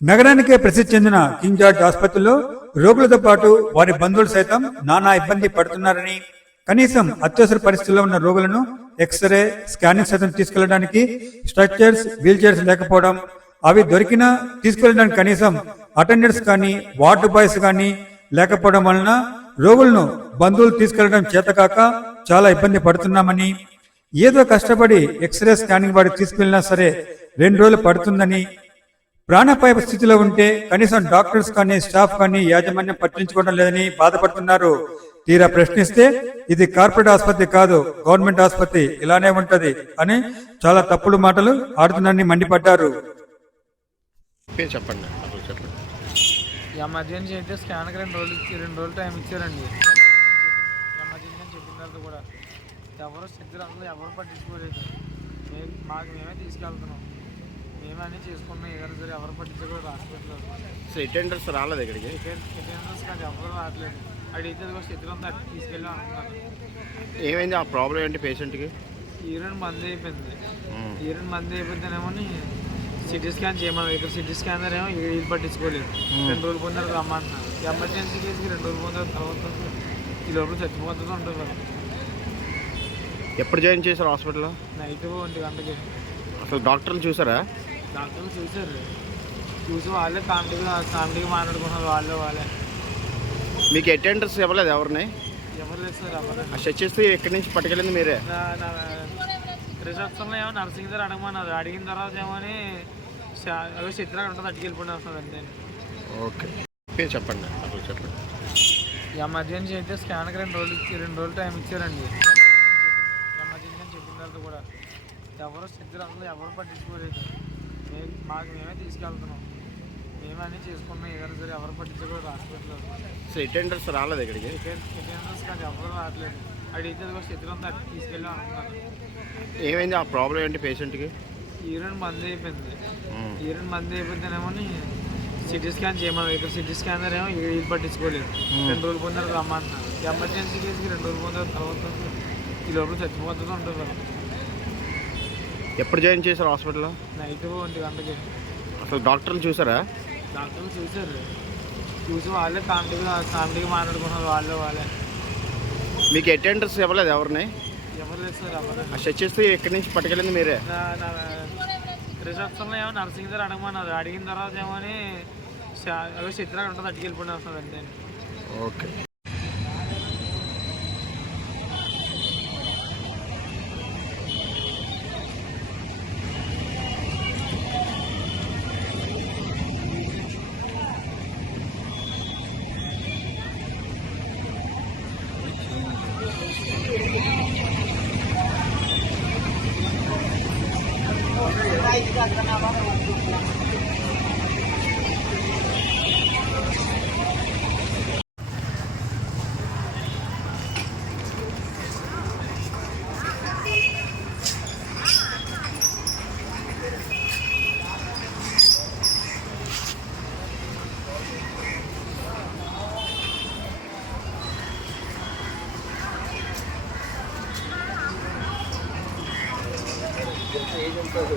నగరానికే ప్రసిద్ధి చెందిన king George ఆసుపత్రిలో రోగులతో పాటు వారి బంధువులు సైతం నానా ఇబ్బంది పడుతున్నారని, కనీసం అత్యవసర పరిస్థితుల్లో ఉన్న రోగులను ఎక్స్రే, స్కానింగ్ సైతం తీసుకెళ్లడానికి స్ట్రక్చర్స్, వీల్ చైర్స్ లేకపోవడం, అవి దొరికినా తీసుకెళ్లడానికి కనీసం అటెండర్స్ కానీ వార్డు బాయ్స్ కానీ లేకపోవడం వలన రోగులను బంధువులు తీసుకెళ్లడం చేతకాక చాలా ఇబ్బంది పడుతున్నామని, ఏదో కష్టపడి ఎక్స్రే, స్కానింగ్ వాడికి తీసుకెళ్లినా సరే 2 రోజులు పడుతుందని, ప్రాణాపాయ స్థితిలో ఉంటే కనీసం డాక్టర్స్ కానీ స్టాఫ్ కానీ యాజమాన్యం పట్టించుకోవడం లేదని బాధపడుతున్నారు. తీరా ప్రశ్నిస్తే ఇది కార్పొరేట్ ఆసుపత్రి కాదు, గవర్నమెంట్ ఆసుపత్రి, ఇలానే ఉంటది అని చాలా తప్పుడు మాటలు ఆడుతున్నారని మండిపడ్డారు. చెప్పండి. ఎమర్జెన్సీ అయితే స్కాన్కి 2 రోజులు టైం ఇచ్చారండి. ఎమర్జెన్సీ అని చెప్పిన తర్వాత కూడా ఎవరు సిద్ధులు ఎవరు పట్టించుకోలేదు. మేమే తీసుకెళ్తున్నాం, మేమే అన్నీ చేసుకున్నాం. ఏదైనా సరే ఎవరు పట్టించుకోలేదు హాస్పిటల్లో. సో అటెండర్స్ రాలేదు ఇక్కడికి? అటెండర్స్ కానీ ఎవరు రావట్లేదు. అడిగితే కూడా సిద్ధులు అంతా తీసుకెళ్ళాం అనుకున్నారు. ఏమైంది? ఆ ప్రాబ్లం ఏంటి పేషెంట్కి? యూరిన్ మంది అయిపోయింది. యూరిన్ మంది అయిపోతేనేమో సిటీ స్కాన్ చేయమన్నారు. ఇక్కడ సిటీ స్కానర్ ఏమో వీళ్ళు పట్టించుకోలేదు. 2 రోజులు పొందారు రమ్మంటున్నారు. ఎమర్జెన్సీ కేసుకి 2 రోజులు పొందారు. తర్వాత ఈ లోపల చచ్చిపోతుంది ఉంటుంది. ఎప్పుడు జాయిన్ చేశారు హాస్పిటల్లో? నైట్ 1 గంటకి. అసలు డాక్టర్లు చూసారా? డాక్టర్లు చూసారు. చూసి వాళ్ళే కామెడీగా మాట్లాడుకున్నారు. వాళ్ళే. మీకు అటెండర్స్ ఇవ్వలేదు ఎవరిని? ఎవరు లేదు సార్, ఎవరు. ఆ సెట్ చేస్తే ఎక్కడి నుంచి పట్టుకెళ్ళింది మీరే? రిసెప్షన్లో ఏమో నర్సింగ్ దగ్గర అడగమన్నారు. అడిగిన తర్వాత ఏమో చిత్రంగా ఉంటుంది, అట్టుకెళ్ళిపోయి వస్తుంది అంతే. ఓకే, చెప్పండి. ఎమర్జెన్సీ అయితే స్కాన్కి 2 రోజులు టైం ఇచ్చారండి. ఎమర్జెన్సీ అని చెప్పిన తర్వాత కూడా ఎవరు సిద్ధులు ఎవరు పట్టించుకోలేదు. మేమే తీసుకెళ్తున్నాం, మేమే అన్నీ చేసుకున్నాం. ఏదైనా సరే ఎవరు పట్టించుకోలేదు హాస్పిటల్లో. సో అటెండర్స్ రాలేదు ఇక్కడికి? అటెండర్స్ కానీ ఎవరు రావట్లేదు. అడిగితే కూడా సిద్ధులు అంతా తీసుకెళ్ళాం అనుకున్నారు. ఏమైంది? ఆ ప్రాబ్లం ఏంటి పేషెంట్కి? యూరిన్ మంది అయిపోయింది. యూరిన్ మంది అయిపోతేనేమో సిటీ స్కాన్ చేయమన్నారు. ఇక్కడ సిటీ స్కానర్ ఏమో వీళ్ళు పట్టించుకోలేదు. 2 రోజులు పొందారు రమ్మంటున్నారు. ఎమర్జెన్సీ కేసుకి 2 రోజులు పొందారు. తర్వాత ఈ లోపల చచ్చిపోతుంది ఉంటుంది. ఎప్పుడు జాయిన్ చేశారు హాస్పిటల్లో? నైట్ 1 గంటకి. అసలు డాక్టర్లు చూసారా? డాక్టర్లు చూసారు. చూసి వాళ్ళే కామెడీగా మాట్లాడుకున్నారు. వాళ్ళే. మీకు అటెండర్స్ ఇవ్వలేదు ఎవరిని? ఎవరు లేదు సార్, ఎవరు. ఆ సెట్ చేస్తే ఎక్కడి నుంచి పట్టుకెళ్ళింది మీరే? రిసెప్షన్లో ఏమో నర్సింగ్ దగ్గర అడగమన్నారు. అడిగిన తర్వాత ఏమో చిత్రంగా ఉంటుంది, అట్టుకెళ్ళిపోయి వస్తుంది అంతే. ఓకే. ఏజ్ ఉంటుంది.